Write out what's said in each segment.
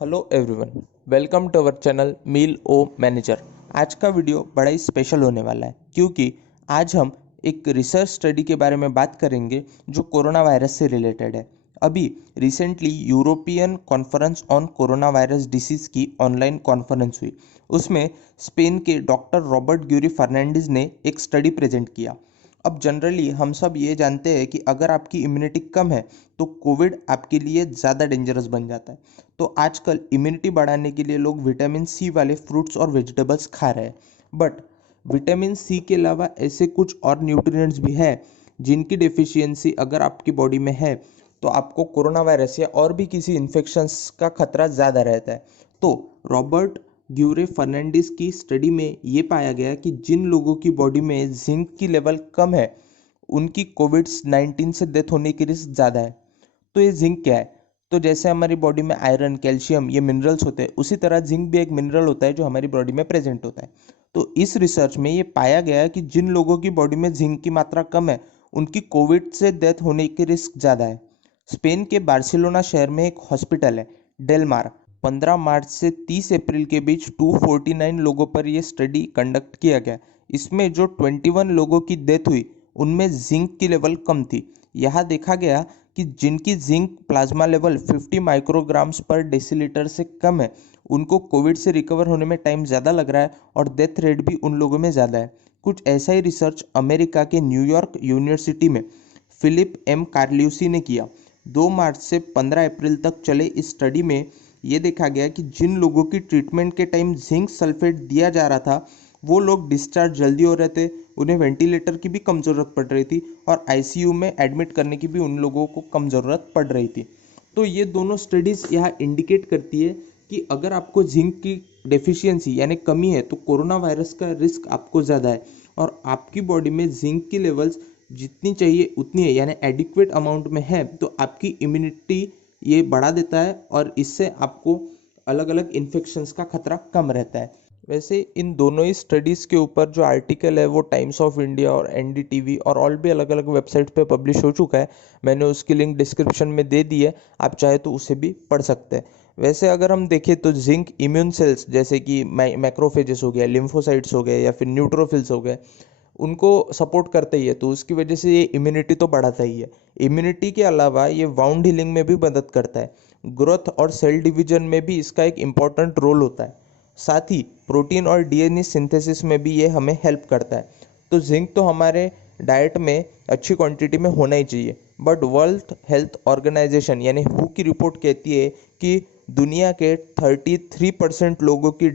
Hello everyone, welcome to our channel meal o manager. आज का video बड़ा ही special होने वाला है क्योंकि आज हम एक रिसर्च स्टडी के बारे में बात करेंगे जो कोरोना वायरस से रिलेटेड है। अभी recently European conference on corona virus disease की ऑनलाइन कॉन्फ्रेंस हुई। उसमें स्पेन के डॉक्टर रॉबर्ट ग्यूरी फर्नांडिस ने एक स्टडी प्रेजेंट किया। अब जनरली हम सब ये जानते हैं कि अगर आपकी इम्यूनिटी कम है तो कोविड आपके लिए ज़्यादा डेंजरस बन जाता है। तो आजकल इम्यूनिटी बढ़ाने के लिए लोग विटामिन सी वाले फ्रूट्स और वेजिटेबल्स खा रहे हैं। बट विटामिन सी के अलावा ऐसे कुछ और न्यूट्रिएंट्स भी है जिनकी डेफिशिएंसी अगर आपकी बॉडी में है तो आपको कोरोना वायरस या और भी किसी इन्फेक्शंस का खतरा ज़्यादा रहता है। तो रॉबर्ट ग्यूरे फर्नांडिस की स्टडी में ये पाया गया कि जिन लोगों की बॉडी में जिंक की लेवल कम है उनकी कोविड-19 से डेथ होने की रिस्क ज़्यादा है। तो ये जिंक क्या है? तो जैसे हमारी बॉडी में आयरन, कैल्शियम ये मिनरल्स होते हैं, उसी तरह जिंक भी एक मिनरल होता है जो हमारी बॉडी में प्रेजेंट होता है। तो इस रिसर्च में ये पाया गया है कि जिन लोगों की बॉडी में जिंक की मात्रा कम है उनकी कोविड से डेथ होने की रिस्क ज़्यादा है। स्पेन के बार्सिलोना शहर में एक हॉस्पिटल है, डेलमार। 15 मार्च से 30 अप्रैल के बीच 249 लोगों पर यह स्टडी कंडक्ट किया गया। इसमें जो 21 लोगों की डेथ हुई उनमें जिंक की लेवल कम थी। यहाँ देखा गया कि जिनकी जिंक प्लाज्मा लेवल 50 माइक्रोग्राम्स पर डेसीलीटर से कम है उनको कोविड से रिकवर होने में टाइम ज़्यादा लग रहा है और डेथ रेट भी उन लोगों में ज़्यादा है। कुछ ऐसा ही रिसर्च अमेरिका के न्यूयॉर्क यूनिवर्सिटी में फिलिप एम कार्ल्यूसी ने किया। 2 मार्च से 15 अप्रैल तक चले इस स्टडी में ये देखा गया कि जिन लोगों की ट्रीटमेंट के टाइम जिंक सल्फेट दिया जा रहा था वो लोग डिस्चार्ज जल्दी हो रहे थे, उन्हें वेंटिलेटर की भी कम ज़रूरत पड़ रही थी और आईसीयू में एडमिट करने की भी उन लोगों को कम ज़रूरत पड़ रही थी। तो ये दोनों स्टडीज़ यहाँ इंडिकेट करती है कि अगर आपको जिंक की डेफिशिएंसी यानी कमी है तो कोरोना वायरस का रिस्क आपको ज़्यादा है और आपकी बॉडी में जिंक की लेवल्स जितनी चाहिए उतनी है यानी एडिक्वेट अमाउंट में है तो आपकी इम्यूनिटी ये बढ़ा देता है और इससे आपको अलग अलग इन्फेक्शंस का खतरा कम रहता है। वैसे इन दोनों ही स्टडीज़ के ऊपर जो आर्टिकल है वो टाइम्स ऑफ इंडिया और एनडीटीवी और भी अलग अलग वेबसाइट पे पब्लिश हो चुका है। मैंने उसकी लिंक डिस्क्रिप्शन में दे दी है, आप चाहे तो उसे भी पढ़ सकते हैं। वैसे अगर हम देखें तो जिंक इम्यून सेल्स जैसे कि मैक्रोफेजेस हो गया, लिम्फोसाइट्स हो गए या फिर न्यूट्रोफिल्स हो गए उनको सपोर्ट करता ही है, तो उसकी वजह से ये इम्यूनिटी तो बढ़ाता ही है। इम्यूनिटी के अलावा ये वाउंड हीलिंग में भी मदद करता है। ग्रोथ और सेल डिवीजन में भी इसका एक इम्पॉर्टेंट रोल होता है। साथ ही प्रोटीन और डीएनए सिंथेसिस में भी ये हमें हेल्प करता है। तो जिंक तो हमारे डाइट में अच्छी क्वांटिटी में होना ही चाहिए। बट वर्ल्ड हेल्थ ऑर्गेनाइजेशन यानी हु की रिपोर्ट कहती है कि दुनिया के 33% लोगों की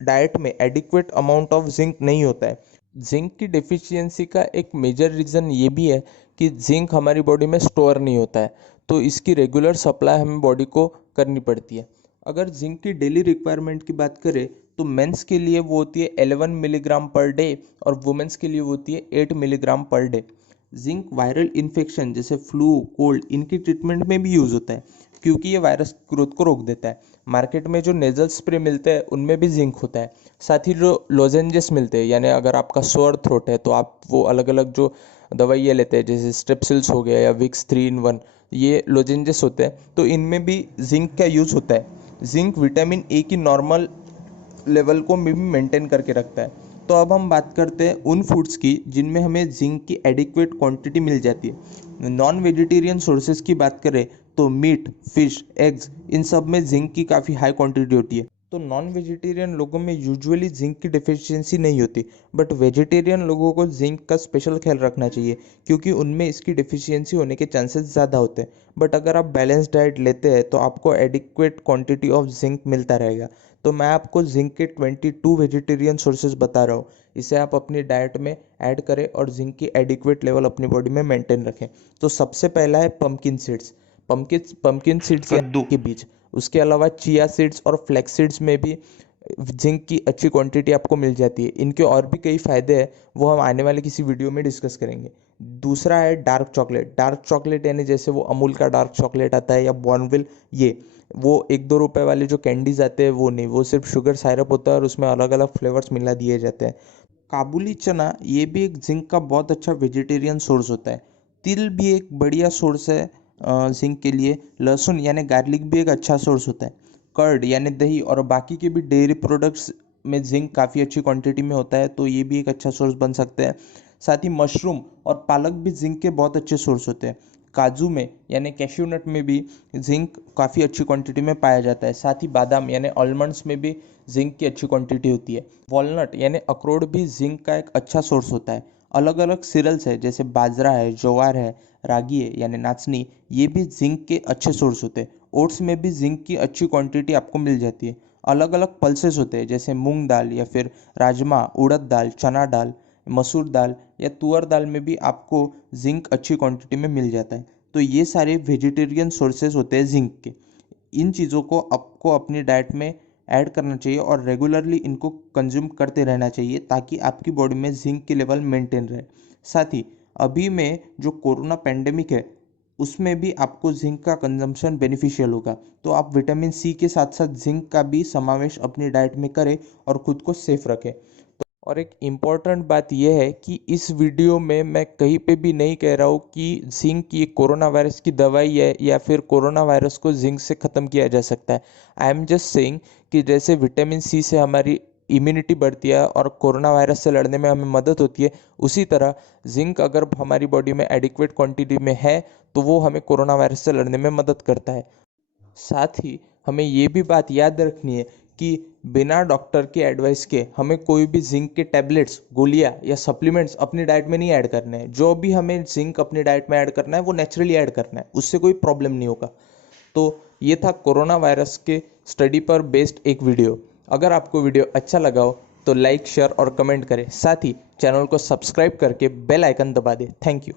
डाइट में एडिक्वेट अमाउंट ऑफ जिंक नहीं होता है। जिंक की डेफिशिएंसी का एक मेजर रीज़न ये भी है कि जिंक हमारी बॉडी में स्टोर नहीं होता है, तो इसकी रेगुलर सप्लाई हमें बॉडी को करनी पड़ती है। अगर जिंक की डेली रिक्वायरमेंट की बात करें तो मेंस के लिए वो होती है 11 मिलीग्राम पर डे और वुमेन्स के लिए वो होती है 8 milligram per day. Zinc viral infection जैसे फ्लू, कोल्ड इनकी ट्रीटमेंट में भी यूज़ होता है क्योंकि ये वायरस ग्रोथ को रोक देता है। मार्केट में जो नेजल स्प्रे मिलते हैं उनमें भी जिंक होता है। साथ ही जो लोजेंजेस मिलते हैं यानी अगर आपका सोर थ्रोट है तो आप वो अलग अलग जो दवाइयाँ लेते हैं जैसे स्ट्रेप्सिल्स हो गया या विक्स 3 in 1, ये लोजेंजेस होते हैं तो इनमें भी जिंक का यूज़ होता है। जिंक विटामिन ए की नॉर्मल लेवल को भी मेंटेन करके रखता है। तो अब हम बात करते हैं उन फूड्स की जिनमें हमें जिंक की एडिक्वेट क्वांटिटी मिल जाती है। नॉन वेजिटेरियन सोर्सेज की बात करें तो मीट, फिश, एग्स इन सब में जिंक की काफ़ी हाई क्वांटिटी होती है। तो नॉन वेजिटेरियन लोगों में यूजुअली जिंक की डिफिशियंसी नहीं होती, बट वेजिटेरियन लोगों को जिंक का स्पेशल ख्याल रखना चाहिए क्योंकि उनमें इसकी डिफिशियंसी होने के चांसेस ज़्यादा होते हैं। बट अगर आप बैलेंस डाइट लेते हैं तो आपको एडिक्वेट क्वांटिटी ऑफ जिंक मिलता रहेगा। तो मैं आपको जिंक के 22 वेजिटेरियन सोर्सेज बता रहा हूँ, इसे आप अपनी डाइट में ऐड करें और जिंक की एडिक्वेट लेवल अपनी बॉडी में मेंटेन रखें। तो सबसे पहला है पम्पकिन सीड्स। पम्पकिन सीड्स कद्दू के बीज। उसके अलावा चिया सीड्स और फ्लैक्स सीड्स में भी जिंक की अच्छी क्वांटिटी आपको मिल जाती है। इनके और भी कई फ़ायदे हैं, वो हम आने वाले किसी वीडियो में डिस्कस करेंगे। दूसरा है डार्क चॉकलेट। डार्क चॉकलेट यानी जैसे वो अमूल का डार्क चॉकलेट आता है या बॉर्नविल, ये वो 1-2 रुपए वाले जो कैंडीज आते हैं वो नहीं, वो सिर्फ शुगर साइरप होता है और उसमें अलग अलग फ्लेवर्स मिला दिए जाते हैं। काबुली चना ये भी एक जिंक का बहुत अच्छा वेजिटेरियन सोर्स होता है। तिल भी एक बढ़िया सोर्स है जिंक के लिए। लहसुन यानी गार्लिक भी एक अच्छा सोर्स होता है। कर्ड यानी दही और बाकी के भी डेयरी प्रोडक्ट्स में जिंक काफ़ी अच्छी क्वांटिटी में होता है, तो ये भी एक अच्छा सोर्स बन सकता है। साथ ही मशरूम और पालक भी जिंक के बहुत अच्छे सोर्स होते हैं। काजू में यानी कैश्यू नट में भी जिंक काफ़ी अच्छी क्वांटिटी में पाया जाता है। साथ ही बादाम यानी आलमंड्स में भी जिंक की अच्छी क्वांटिटी होती है। वॉलनट यानी अखरोट भी जिंक का एक अच्छा सोर्स होता है। अलग अलग सीरियल्स है जैसे बाजरा है, ज्वार है, रागी है यानी नाचनी, ये भी जिंक के अच्छे सोर्स होते हैं। ओट्स में भी जिंक की अच्छी क्वांटिटी आपको मिल जाती है। अलग अलग पल्सेस होते हैं जैसे मूंग दाल या फिर राजमा, उड़द दाल, चना दाल, मसूर दाल या तुअर दाल में भी आपको जिंक अच्छी क्वांटिटी में मिल जाता है। तो ये सारे वेजिटेरियन सोर्सेज होते हैं जिंक के। इन चीज़ों को आपको अपनी डाइट में ऐड करना चाहिए और रेगुलरली इनको कंज्यूम करते रहना चाहिए ताकि आपकी बॉडी में जिंक की लेवल मेंटेन रहे। साथ ही अभी में जो कोरोना पेंडेमिक है उसमें भी आपको जिंक का कंजम्पशन बेनिफिशियल होगा, तो आप विटामिन सी के साथ साथ जिंक का भी समावेश अपनी डाइट में करें और खुद को सेफ रखें। और एक इम्पॉर्टेंट बात यह है कि इस वीडियो में मैं कहीं पे भी नहीं कह रहा हूँ कि जिंक ये कोरोना वायरस की दवाई है या फिर कोरोना वायरस को जिंक से ख़त्म किया जा सकता है। आई एम जस्ट सेइंग कि जैसे विटामिन सी से हमारी इम्यूनिटी बढ़ती है और कोरोना वायरस से लड़ने में हमें मदद होती है, उसी तरह जिंक अगर हमारी बॉडी में एडिक्वेट क्वांटिटी में है तो वो हमें कोरोना वायरस से लड़ने में मदद करता है। साथ ही हमें ये भी बात याद रखनी है कि बिना डॉक्टर के एडवाइस के हमें कोई भी जिंक के टैबलेट्स, गोलियां या सप्लीमेंट्स अपनी डाइट में नहीं ऐड करने हैं। जो भी हमें जिंक अपनी डाइट में ऐड करना है वो नेचुरली ऐड करना है, उससे कोई प्रॉब्लम नहीं होगा। तो ये था कोरोना वायरस के स्टडी पर बेस्ड एक वीडियो। अगर आपको वीडियो अच्छा लगा हो तो लाइक, शेयर और कमेंट करें। साथ ही चैनल को सब्सक्राइब करके बेल आइकन दबा दें। Thank you.